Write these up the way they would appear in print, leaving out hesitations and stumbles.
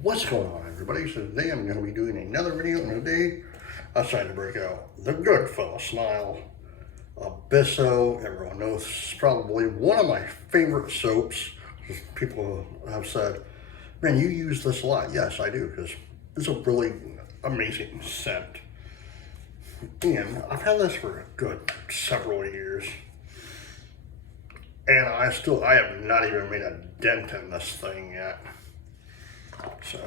What's going on, everybody? So today I'm going to be doing another video, and today I decided to break out the Goodfella Smile Abysso. Everyone knows it's probably one of my favorite soaps. People have said, man, you use this a lot. Yes, I do, because it's a really amazing scent. And I've had this for a good several years. And I have not even made a dent in this thing yet. So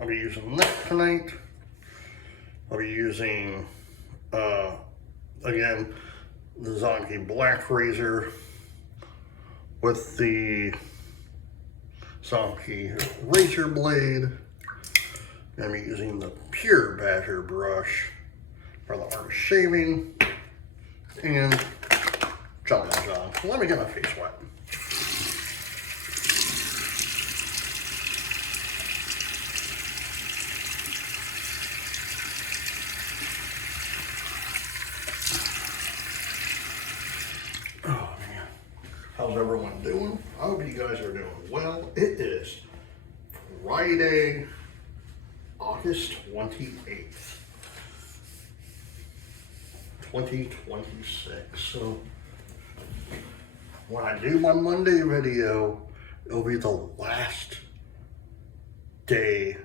I'll be using that tonight. I'll be using, again, the Zonky Black Razor with the Zonky Razor Blade. I'm using the Pure Badger brush for the art of shaving, and John. So let me get my face wet. Oh man, how's everyone doing? I hope you guys are doing well. It is Friday, August 28th. 2026. So when I do my Monday video, it'll be the last day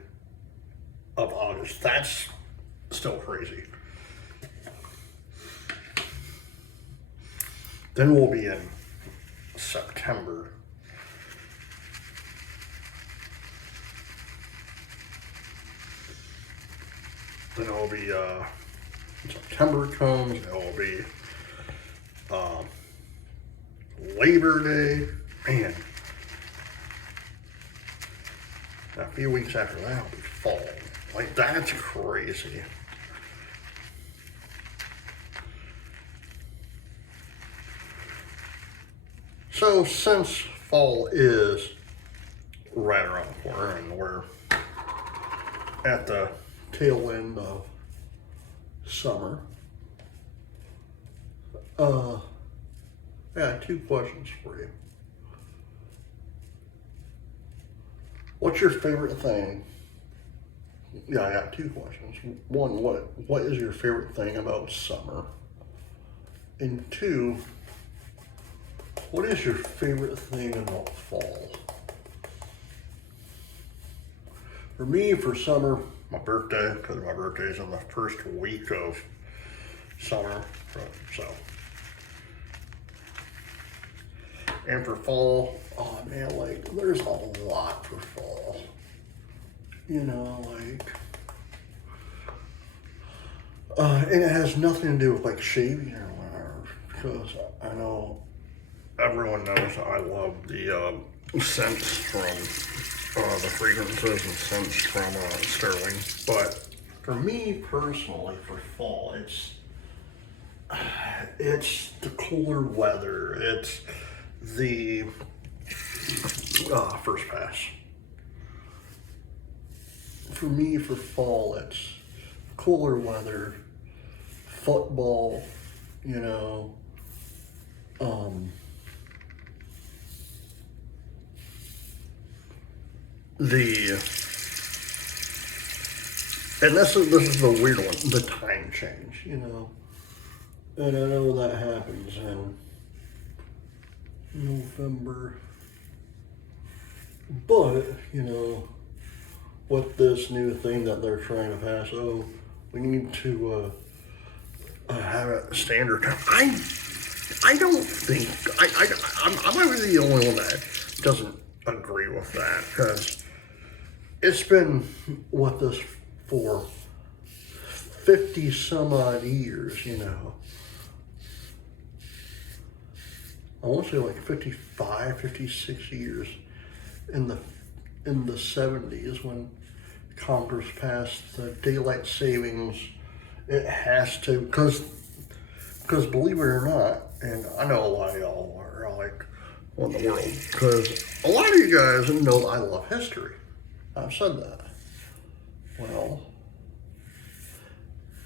of August. That's still crazy. Then we'll be in September. Then it'll be September comes, it'll be Labor Day, and a few weeks after that will be fall. Like, that's crazy. So since fall is right around the corner and we're at the tail end of summer, I got two questions for you. What's your favorite thing? Yeah, I got two questions. One, what is your favorite thing about summer? And two, what is your favorite thing about fall? For me, for summer, my birthday, because my birthday is in the first week of summer, so. And for fall, oh man, like, there's a lot for fall. You know, like, and it has nothing to do with like shaving or whatever, because I know everyone knows I love the scents from the fragrances and scents from Sterling. But for me personally, for fall, it's the cooler weather. It's the first pass. For me, for fall, it's cooler weather, football, you know, and this is the weird one, the time change, you know, and I know that happens in November, but, you know, with this new thing that they're trying to pass, we need to have a standard time. I don't think, I might be the only one that doesn't agree with that, because it's been with this for 50 some odd years, you know. I want to say like 55, 56 years in the 70s when Congress passed the daylight savings. It has to, because believe it or not, and I know a lot of y'all are like, what in the world? Because a lot of you guys know I love history. I've said that. Well,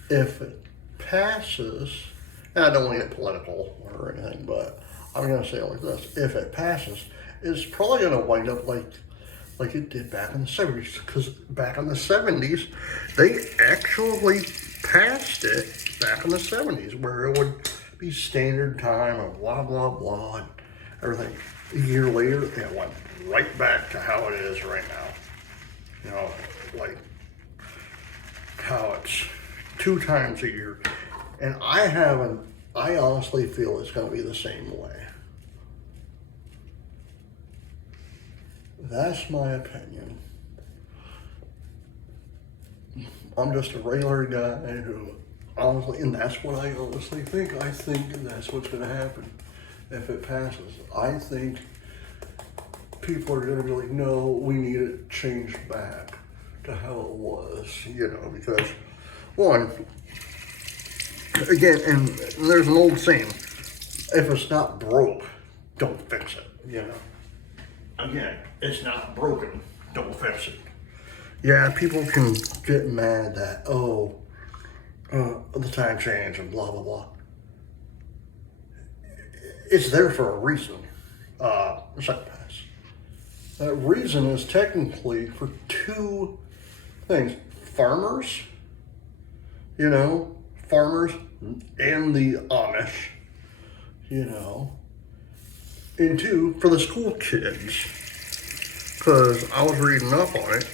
if it passes, and I don't want to get political or anything, but I'm going to say it like this. If it passes, it's probably going to wind up like like it did back in the 70s. Because back in the 70s, they actually passed it back in the 70s where it would be standard time and blah, blah, blah, and everything. A year later, it went right back to how it is right now. You know, like how it's 2 times a year. And I honestly feel it's going to be the same way. That's my opinion. I'm just a regular guy who honestly, and that's what I honestly think. I think that's what's going to happen if it passes. I think people are going to be like, no, we need it changed back to how it was, you know, because one, again, and there's an old saying, if it's not broke, don't fix it, you know. Again, it's not broken, don't fix it. Yeah, people can get mad that, the time change and blah, blah, blah. It's there for a reason. Second pass. That reason is technically for 2 things. Farmers, you know, farmers and the Amish, you know. And 2, for the school kids. Because I was reading up on it,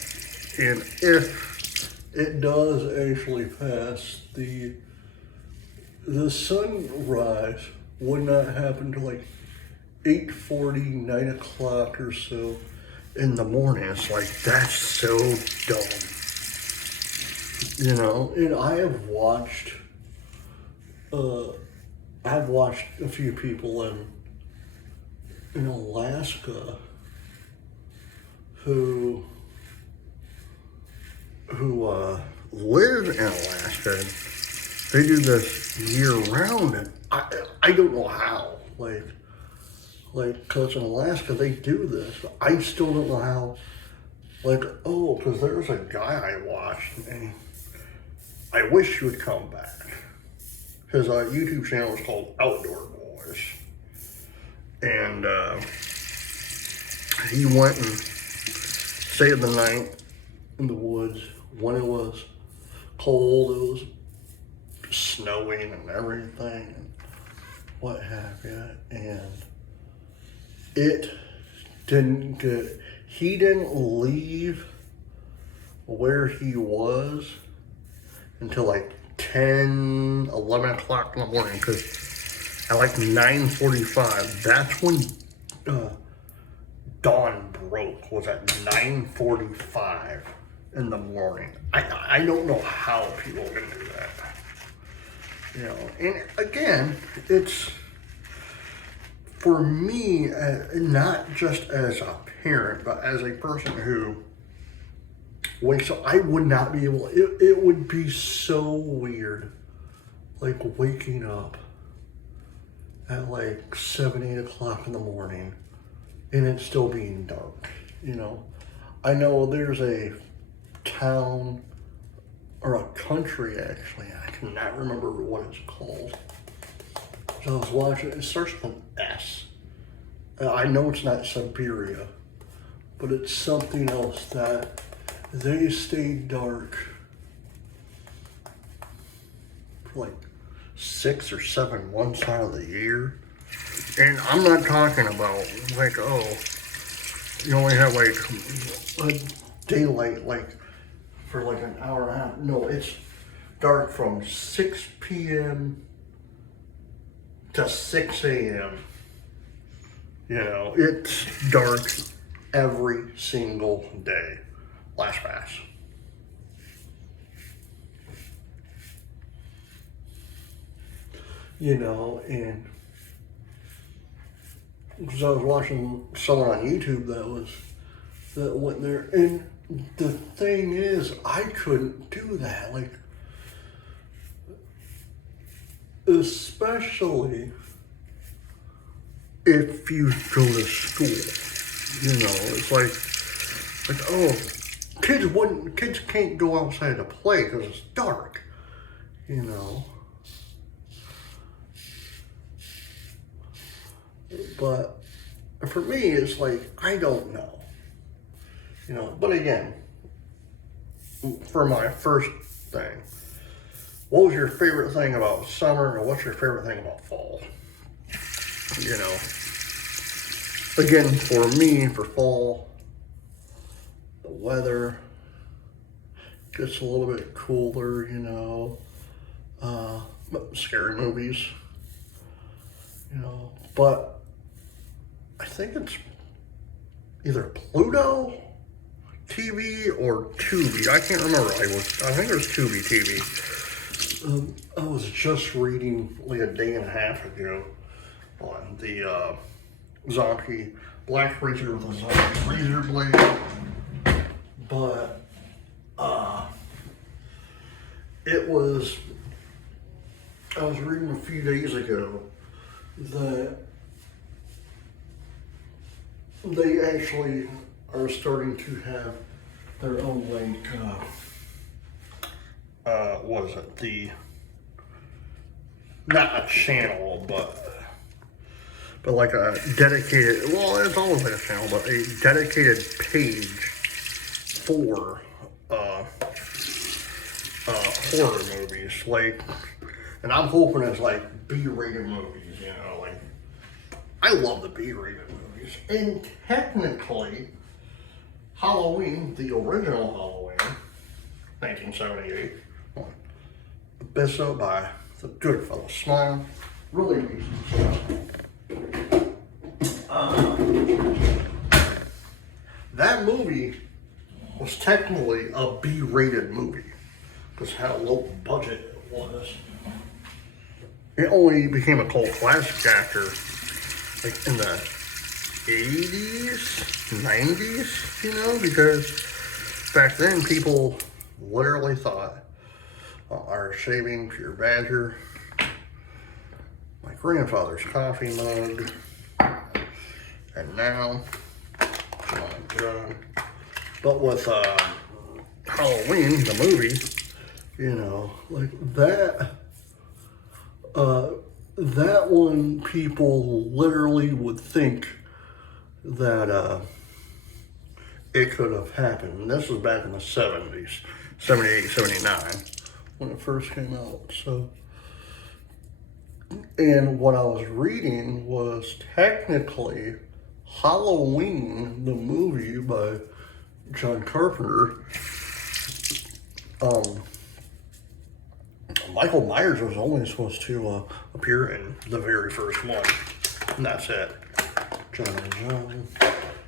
and if it does actually pass, the sunrise would not happen till like 8:40, 9 o'clock or so in the morning. It's like, that's so dumb. You know, and I've watched a few people in Alaska who live in Alaska. They do this year round, and I don't know how. Like, cause in Alaska they do this. I still don't know how. Like, cause there's a guy I watched, and I wish he would come back. His YouTube channel is called Outdoor Boys, and he went and stayed the night in the woods when it was cold. It was snowing and everything, and what have you. And he didn't leave where he was until like 10, 11 o'clock in the morning, because at like 9:45, that's when dawn broke, was at 9:45 in the morning. I don't know how people can do that. You know, and again, it's for me, not just as a parent, but as a person who wakes up, I would not be able, it would be so weird, like waking up at like 7, 8 o'clock in the morning and it's still being dark, you know. I know there's a town, or a country actually, I cannot remember what it's called. So I was watching, it starts with an S. I know it's not Siberia, but it's something else that they stay dark for like 6 or 7 months out of the year. And I'm not talking about like, you only have like a daylight like for like an hour and a half. No, it's dark from 6 p.m. to 6 a.m. You know, it's dark every single day. Last pass. You know, and because I was watching someone on YouTube that went there, and the thing is, I couldn't do that. Like, especially if you go to school, you know, it's like, kids can't go outside to play because it's dark, you know. But for me, it's like, I don't know. You know, but again, for my first thing, what was your favorite thing about summer, and what's your favorite thing about fall? You know, again, for me, for fall, the weather gets a little bit cooler, you know, scary movies, you know, but I think it's either Pluto TV or Tubi. I can't remember. I think it was Tubi TV. I was just reading like a day and a half ago on the zombie black razor with a zombie razor blade, but it was. I was reading a few days ago that they actually are starting to have their own like what is it, the not a channel but like a dedicated, well, it's always like a channel, but a dedicated page for horror movies, like, and I'm hoping it's like B-rated movies, you know, like I love the B-rated movies. And technically, Halloween, the original Halloween, 1978, Abysso by the Goodfellas. Smile, really amazing. That movie was technically a B-rated movie because how low budget it was. It only became a cult classic after, like, in the 80s, 90s, you know, because back then people literally thought our shaving pure badger, my grandfather's coffee mug, and now, my God. But with Halloween, the movie, you know, like that, that one, people literally would think that it could have happened. And this was back in the 70s, 78, 79, when it first came out. So, and what I was reading was technically Halloween, the movie by John Carpenter, Michael Myers was only supposed to appear in the very first one, and that's it. John.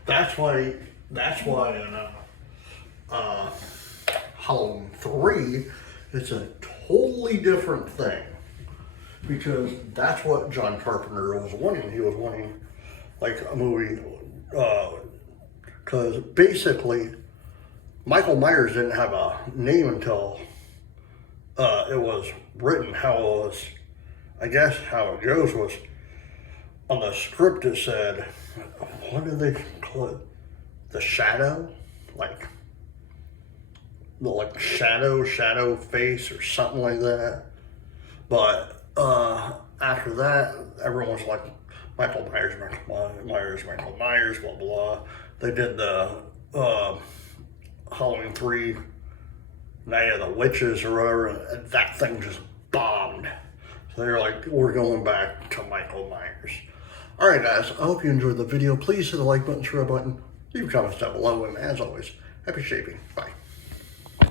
That's why in Halloween 3, it's a totally different thing, because that's what John Carpenter was wanting. He was wanting like a movie, because basically Michael Myers didn't have a name until it was written. How it was, I guess how it goes was, on the script it said, what did they call it? The Shadow? Like shadow face or something like that. But after that, everyone was like, Michael Myers, blah, blah. They did the Halloween 3, Night of the Witches or whatever, and that thing just bombed. So they're like, we're going back to Michael Myers. All right, guys, I hope you enjoyed the video. Please hit the like button, share button, leave comments down below, and as always, happy shaping. Bye.